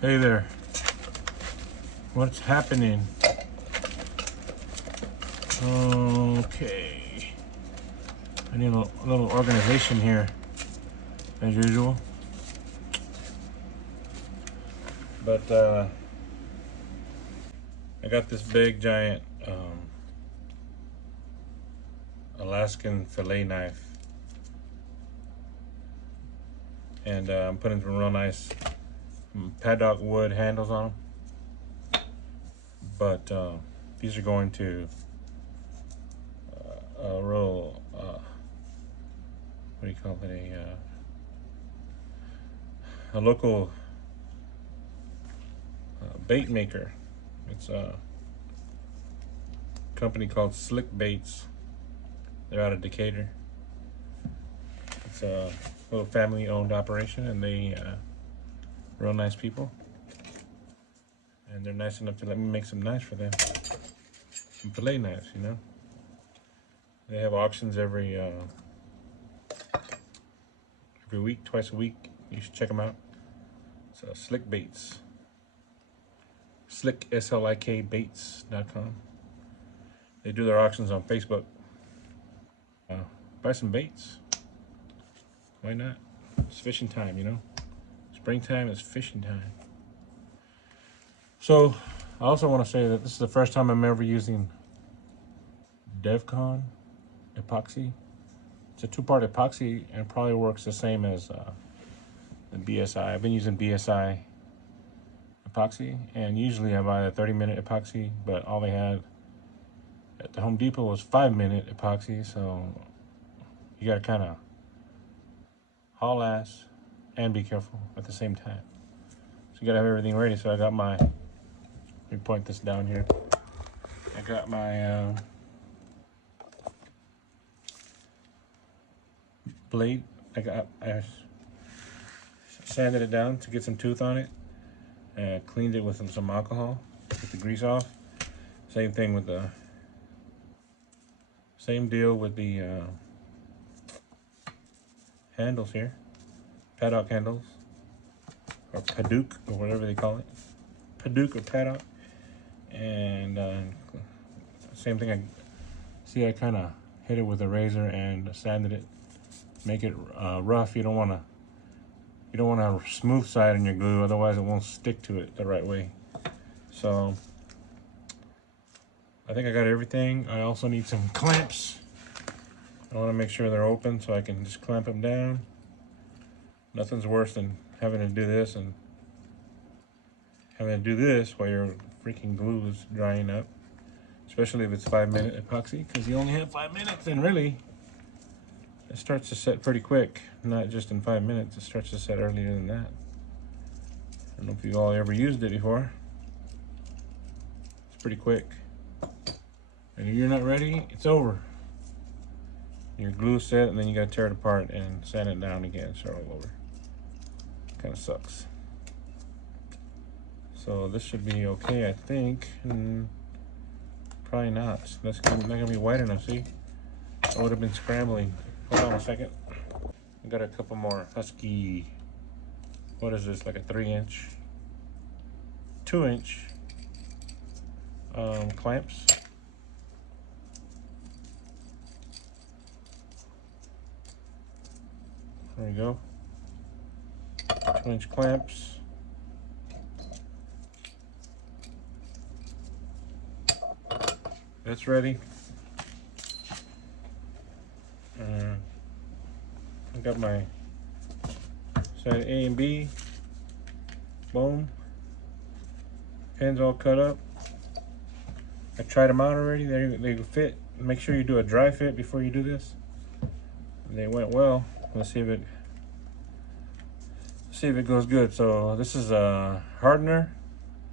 Hey there. What's happening? Okay. I need a little organization here, as usual. But I got this big, giant Alaskan fillet knife. And I'm putting some real nice paddock wood handles on them. But these are going to a real, what do you call it, a local bait maker. It's a company called Slick Baits. They're out of Decatur. It's a little family-owned operation, and they real nice people. And they're nice enough to let me make some knives for them. Some fillet knives, you know. They have auctions every week, twice a week. You should check them out. It's Slick Baits. Slick, S-L-I-K, baits.com. They do their auctions on Facebook. Buy some baits. Why not? It's fishing time, you know. Springtime is fishing time. So, I also want to say that this is the first time I'm ever using DevCon epoxy. It's a two-part epoxy and probably works the same as the BSI. I've been using BSI epoxy, and usually I buy a 30-minute epoxy, but all they had at the Home Depot was 5-minute epoxy, so you gotta kind of haul ass and be careful at the same time. So you gotta have everything ready. So I got my, let me point this down here. I got my blade. I sanded it down to get some tooth on it. Cleaned it with some alcohol, get the grease off. Same thing with the, same deal with the handles here, paddock handles, or paddock, or whatever they call it, paddock or paddock. And same thing. I kind of hit it with a razor and sanded it, make it rough. You don't want to have a smooth side in your glue, otherwise it won't stick to it the right way. So I think I got everything. I also need some clamps. I want to make sure they're open so I can just clamp them down. Nothing's worse than having to do this and having to do this while your freaking glue is drying up, especially if it's 5-minute epoxy, because you only have 5 minutes, and really it starts to set pretty quick. Not just in 5 minutes, it starts to set earlier than that. I don't know if you all ever used it before. It's pretty quick. And if you're not ready, it's over. Your glue's set, and then you gotta tear it apart and sand it down again, start all over. Kind of sucks. So this should be okay, I think. Probably not. That's not gonna be white enough. See, I would have been scrambling. Hold on a second. I got a couple more Husky. What is this? Like a 3-inch, 2-inch clamps. There we go. 2-inch clamps. That's ready. I got my side A and B. Boom. Pins all cut up. I tried them out already. They fit. Make sure you do a dry fit before you do this. They went well. Let's see if it goes good. So this is a hardener,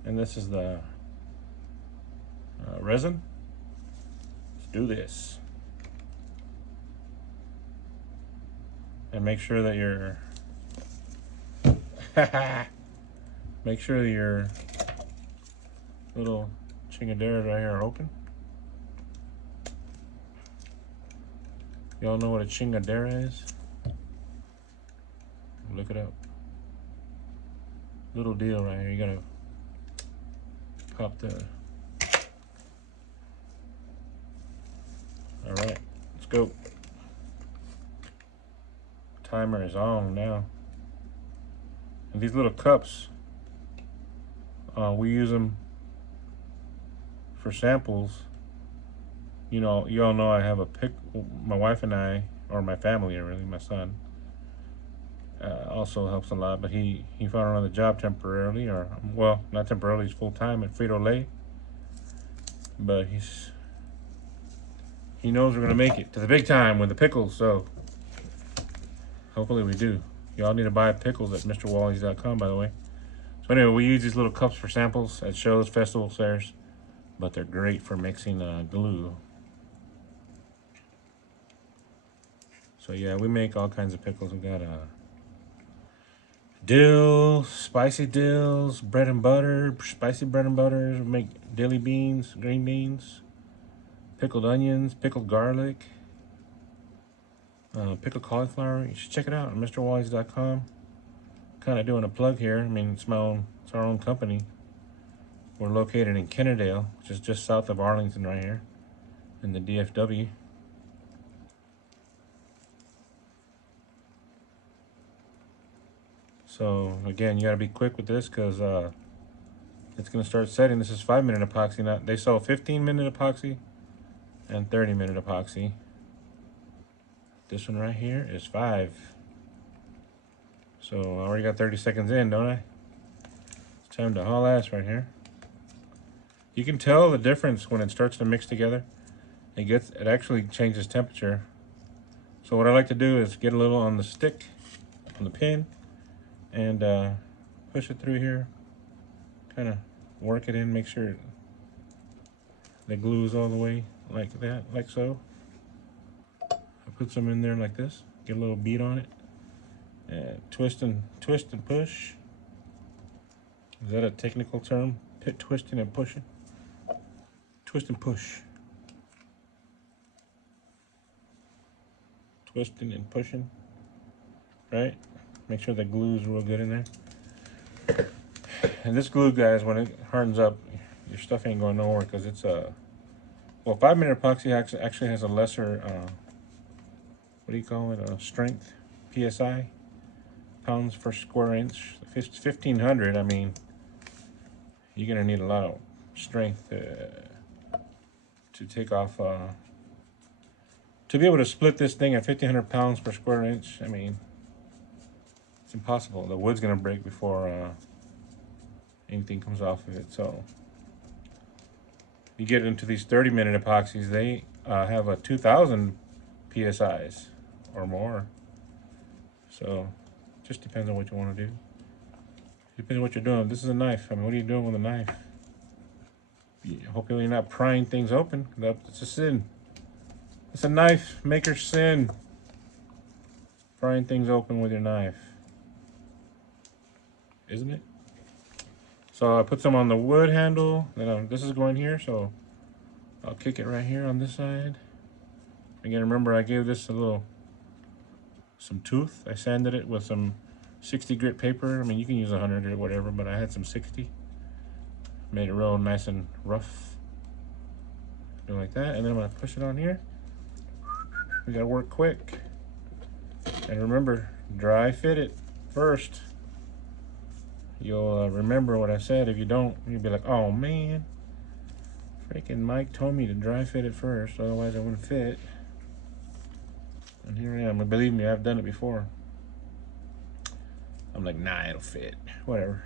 and this is the resin. Let's do this. And make sure that your make sure that your little chingaderas right here are open. Y'all know what a chingadera is? Look it up. little deal right here. You gotta pop the. All right, let's go. Timer is on now. And these little cups, we use them for samples. You know, you all know I have a pick. My wife and I, or my family, or really my son, also helps a lot. But he found another job temporarily, or well, not temporarily. He's full time at Frito-Lay. But he knows we're gonna make it to the big time with the pickles. So hopefully we do. Y'all need to buy pickles at MrWally's.com, by the way. So anyway, we use these little cups for samples at shows, festival fairs, but they're great for mixing glue. So yeah, we make all kinds of pickles. We got dill, spicy dills, bread and butter, spicy bread and butter. We make dilly beans, green beans, pickled onions, pickled garlic, pickled cauliflower. You should check it out on MrWally's.com. Kind of doing a plug here. I mean, it's our own company. We're located in Kennedale, which is just south of Arlington right here in the DFW. So again, you gotta be quick with this because it's gonna start setting. This is 5-minute epoxy. Now they sell 15-minute epoxy and 30-minute epoxy. This one right here is 5. So I already got 30 seconds in, don't I? It's time to haul ass right here. You can tell the difference when it starts to mix together. It actually changes temperature. So what I like to do is get a little on the stick, on the pin, and push it through here. Kind of work it in, make sure the glue's all the way like that, like so. I put some in there like this, get a little bead on it. And twist and push. Is that a technical term? Twisting and pushing. Twist and push. Twisting and pushing. Right? Make sure the glue's real good in there. And this glue, guys, when it hardens up, your stuff ain't going nowhere because it's a. Well, 5-minute epoxy actually has a lesser. What do you call it? Strength, PSI. Pounds per square inch. 1,500. I mean, you're gonna need a lot of strength to take off. To be able to split this thing at 1,500 pounds per square inch. I mean, it's impossible. The wood's gonna break before anything comes off of it. So you get into these 30-minute epoxies, they have a 2,000 PSIs or more. So just depends on what you want to do. Depends on what you're doing. This is a knife. I mean, what are you doing with a knife? Hopefully you're not prying things open. It's a sin. It's a knife maker's sin. Prying things open with your knife. Isn't it? So I put some on the wood handle. Then this is going here, so I'll kick it right here on this side. Again, remember I gave this some tooth. I sanded it with some 60 grit paper. I mean, you can use 100 or whatever, but I had some 60. Made it real nice and rough. Do like that, and then I'm gonna push it on here. We gotta work quick. And remember, dry fit it first. You'll remember what I said. If you don't, you'll be like, oh man, freaking Mike told me to dry fit it first, otherwise I wouldn't fit. And here I am. And believe me, I've done it before. I'm like, nah, it'll fit. Whatever.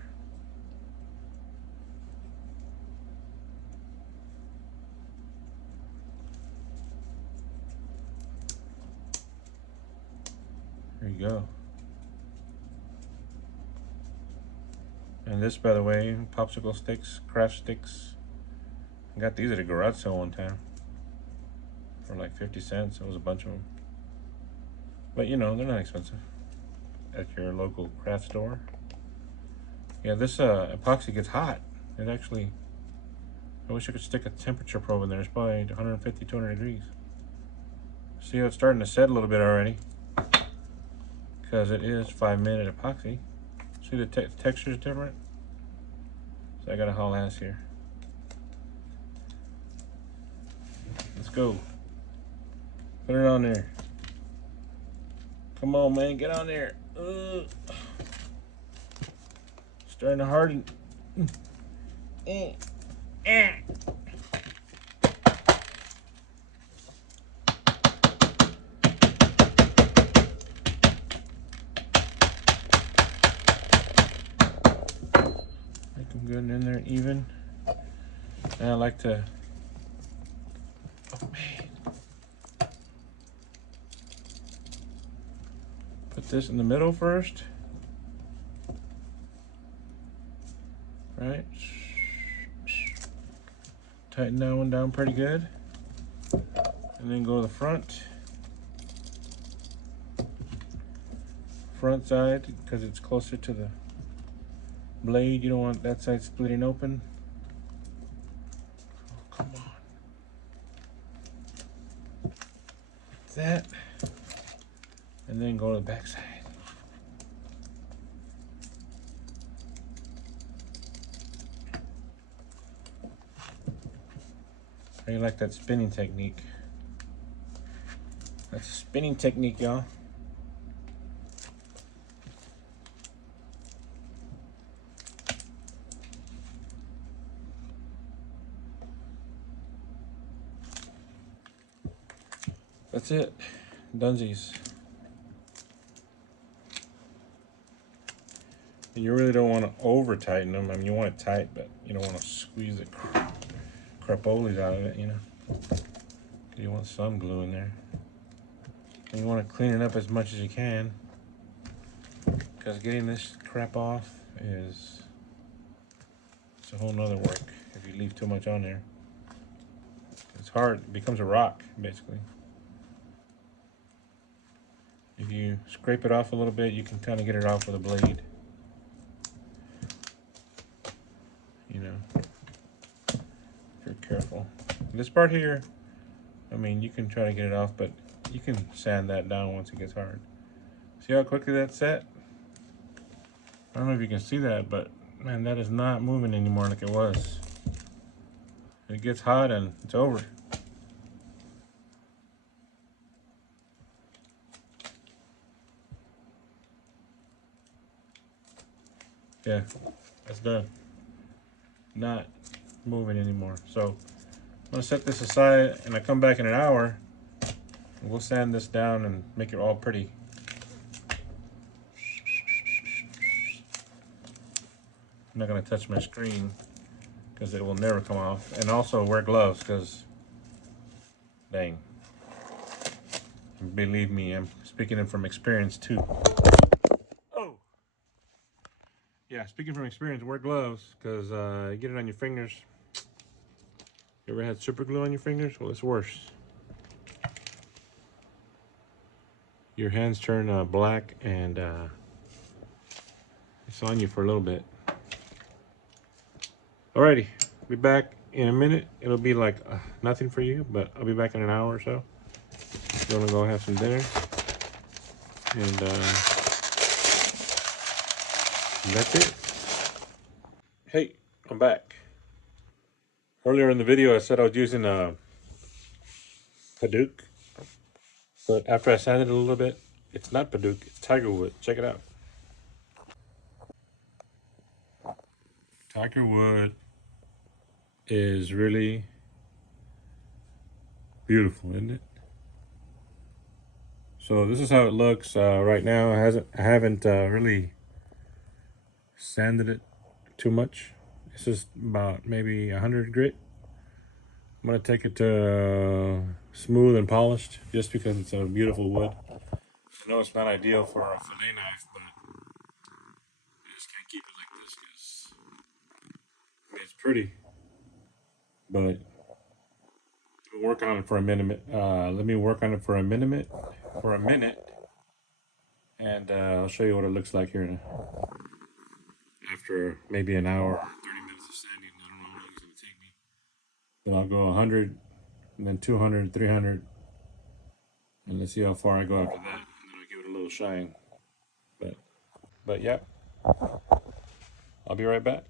There you go. And this, by the way, popsicle sticks, craft sticks. I got these at a garage sale one time for like 50 cents. It was a bunch of them. But you know, they're not expensive at your local craft store. Yeah, this epoxy gets hot. It actually, I wish I could stick a temperature probe in there. It's probably 150, 200 degrees. See how it's starting to set a little bit already? Because it is 5-minute epoxy. See the texture is different? So I got a haul ass here. Let's go. Put it on there. Come on, man, get on there. Starting to harden. Make them good in there even. And I like to, oh man. Put this in the middle first. Right. Tighten that one down pretty good. And then go to the front. Front side, because it's closer to the blade. You don't want that side splitting open. Oh, come on. Like that. And then go to the back side. I like that spinning technique. That's a spinning technique, y'all. That's it. Dunsies. And you really don't want to over tighten them. I mean, you want it tight, but you don't want to squeeze the crapolis out of it, you know. You want some glue in there. And you want to clean it up as much as you can, because getting this crap off is, it's a whole nother work if you leave too much on there. It's hard. It becomes a rock, basically. If you scrape it off a little bit, you can kind of get it off with a blade. You know, if you're careful. This part here, I mean, you can try to get it off, but you can sand that down once it gets hard. See how quickly that's set? I don't know if you can see that, but man, that is not moving anymore like it was. It gets hot and it's over. Yeah, that's done. Not moving anymore. So I'm gonna set this aside, and I come back in an hour and we'll sand this down and make it all pretty. I'm not gonna touch my screen because it will never come off. And also wear gloves, because dang, believe me, I'm speaking from experience too. Oh yeah, speaking from experience, wear gloves, because you get it on your fingers. You ever had super glue on your fingers? Well, it's worse. Your hands turn black, and it's on you for a little bit. Alrighty, be back in a minute. It'll be like nothing for you, but I'll be back in an hour or so. You wanna go have some dinner, and that's it. Hey, I'm back. Earlier in the video, I said I was using a Paduke, but after I sanded it a little bit, it's not Paduke, it's tigerwood. Check it out. Tigerwood is really beautiful, isn't it? So this is how it looks right now. I haven't really sanded it too much. This is about maybe 100 grit. I'm gonna take it to smooth and polished, just because it's a beautiful wood. I know it's not ideal for a fillet knife, but I just can't keep it like this because I mean, it's pretty, but work on it for a minute. Let me work on it for a minute, and I'll show you what it looks like here after maybe an hour, 30 minutes of sanding. I don't know how long it's gonna take me. Then I'll go 100, and then 200, 300, and let's see how far I go after that. And then I'll give it a little shine. But yeah. I'll be right back.